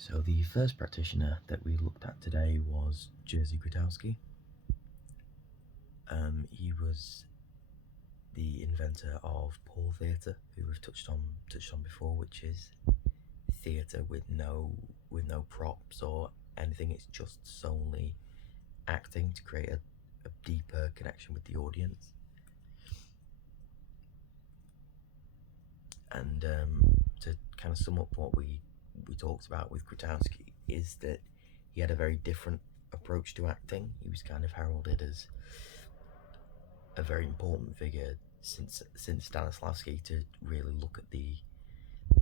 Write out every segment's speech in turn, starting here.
So the first practitioner that we looked at today was Jerzy Grotowski. He was the inventor of Paul Theatre, who we've touched on before, which is theatre with no props or anything. It's just solely acting to create a deeper connection with the audience. And to kind of sum up what we talked about with Grotowski is that he had a very different approach to acting. He was kind of heralded as a very important figure since Stanislavski to really look at the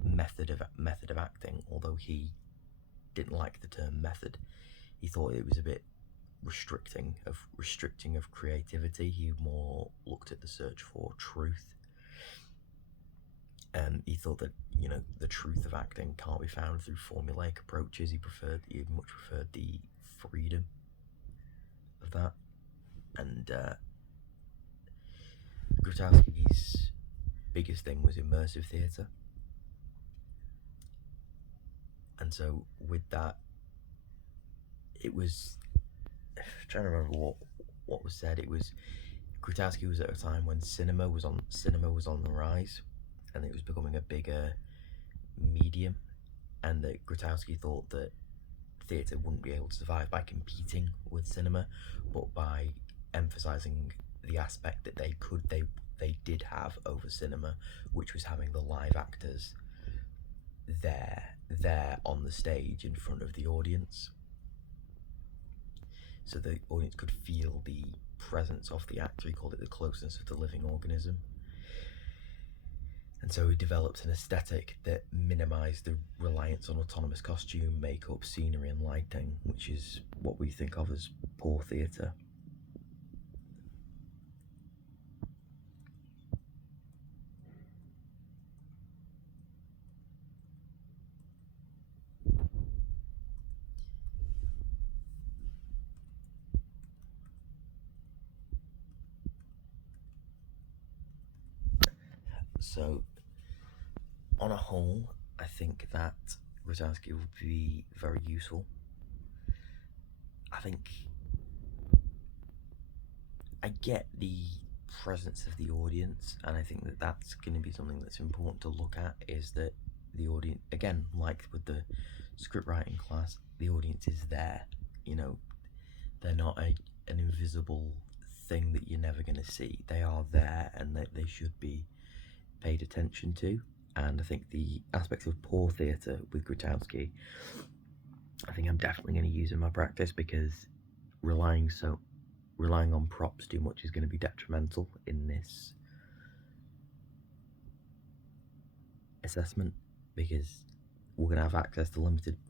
method of acting. Although he didn't like the term method, he thought it was a bit restricting of creativity. He more looked at the search for truth. He thought that the truth of acting can't be found through formulaic approaches. He much preferred the freedom of that. And Grotowski's biggest thing was immersive theatre. And so with that, it was, I'm trying to remember what was said. It was Grotowski was at a time when cinema was on the rise, and it was becoming a bigger medium, and that Grotowski thought that theatre wouldn't be able to survive by competing with cinema, but by emphasising the aspect that they did have over cinema, which was having the live actors there on the stage in front of the audience, so the audience could feel the presence of the actor. He called it the closeness of the living organism. And so he developed an aesthetic that minimised the reliance on autonomous costume, makeup, scenery and lighting, which is what we think of as poor theatre. So, on a whole, I think that Grotowski would be very useful. I think I get the presence of the audience, and I think that that's going to be something that's important to look at, is that the audience, again, like with the script writing class, the audience is there. They're not an invisible thing that you're never going to see. They are there, and they should be paid attention to. And I think the aspects of poor theatre with Grotowski, I think I'm definitely going to use in my practice, because relying on props too much is going to be detrimental in this assessment, because we're going to have access to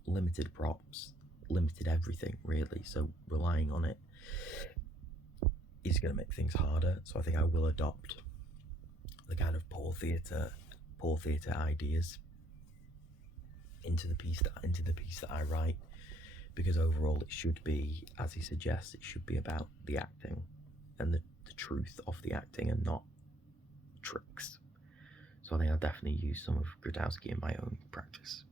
limited props, limited everything really. So relying on it is going to make things harder. So I think I will adopt the kind of poor theatre ideas into the piece that I write, because overall it should be, as he suggests, it should be about the acting and the truth of the acting and not tricks. So I think I'll definitely use some of Grotowski in my own practice.